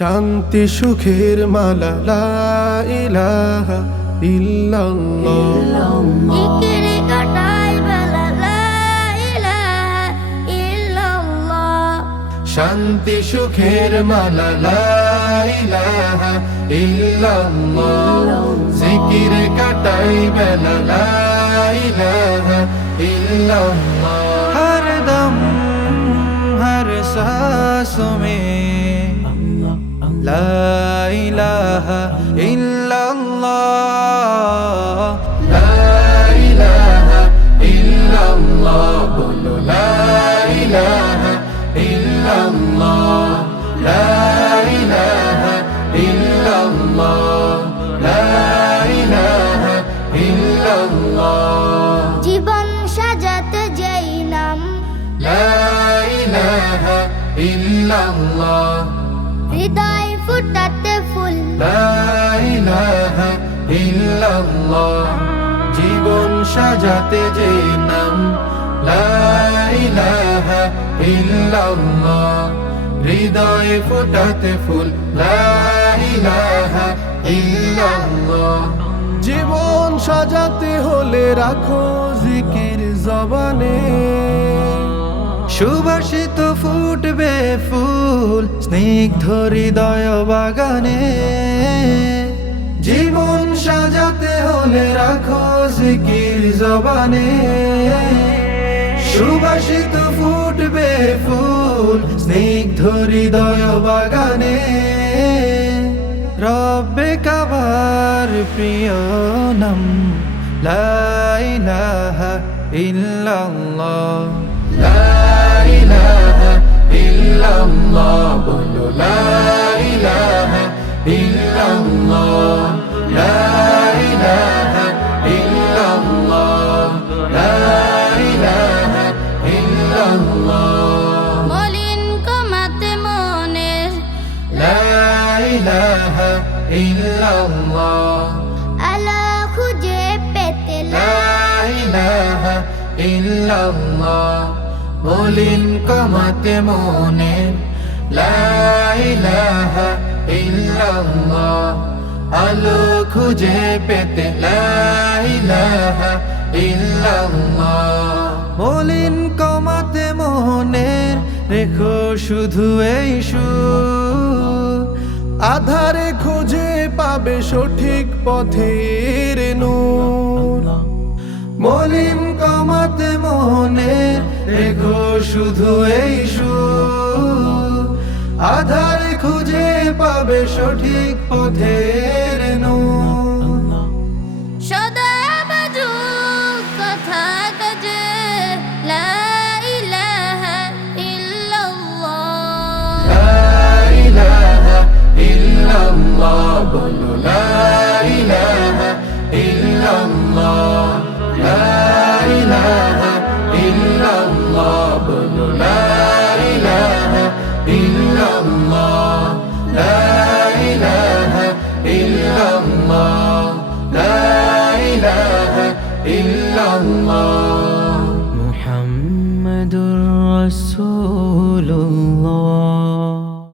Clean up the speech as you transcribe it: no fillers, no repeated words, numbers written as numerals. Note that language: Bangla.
শান্তি সুখের মালা লা ইলাহা ইল্লাল্লাহ। জিকিরে কাটাই বেলা লা ইলাহা ইল্লাল্লাহ। শান্তি সুখের মালা লা ইলাহা ইল্লাল্লাহ। জিকিরে কাটাই বেলা লা ইলাহা ইল্লাল্লাহ। हर दम हर सांसों में ला इलाहा इल्लल्लाह। ला इलाहा इल्लल्लाह। बोलो ला इलाहा इल्लल्लाह। ला इलाहा इल्लल्लाह। ला इलाहा इल्लल्लाह। জীবন সাজাতে যেই নাম লা ইলাহা ইল্লাল্লাহ। হৃদয় ফুটাতে ফুল লা ইলাহা ইল্লাল্লাহ। জীবন সাজাতে যে নাম লা ইলাহা ইল্লাল্লাহ। হৃদয়ে ফোটাতে ফুল লা ইলাহা ইল্লাল্লাহ। জীবন সাজাতে হলে রাখো জিকির জবানে। সুবাসিত ফুটবে ফুল স্নিগ্ধ হৃদয় বাগানে। জীবন সাজাতে হলে রাখো জিকির জবানে। সুবাসিত ফুটবে ফুল স্নিগ্ধ হৃদয় বাগানে। রব্বে কাবার প্রিয় নাম লা ইলাহা ইল্লাল্লাহ। লা ইলাহা ইল্লাল্লাহ। বলো লা ইলাহা ইল্লাল্লাহ। লা ইলাহা ইল্লাল্লাহ। লা ইলাহা ইল্লাল্লাহ। মলিন কমাতে মনের লা ইলাহা ইল্লাল্লাহ। আলা খুঁজে পেতে লা ইলাহা ইল্লাল্লাহ। মলিন কমাতে মনে লা ইলাহা ইল্লাল্লাহ। আলো খুঁজে পেতে লা ইলাহা ইল্লাল্লাহ। মলিন কমাতে মনের রেখো শুধু এই সুর। আধারে খুঁজে পাবে সঠিক পথের নূর। মলিন কমাতে মনে রেখো শুধু এই সুর। আধারে খুঁজে পাবে সঠিক পথের নূর। সদা বাজুক কথা কাজে লা ইলাহা ইল্লাল্লাহ। লা ইলাহা ইল্লাল্লাহ। বলো লা ইলাহা ইল্লাল্লাহ। লা ইলাহা ইল্লাল্লাহ। বলো লা ইলাহা ইল্লাল্লাহ। লা ইলাহা ইল্লাল্লাহ। লা ইলাহা ইল্লাল্লাহ। মুহাম্মাদুর রাসূল।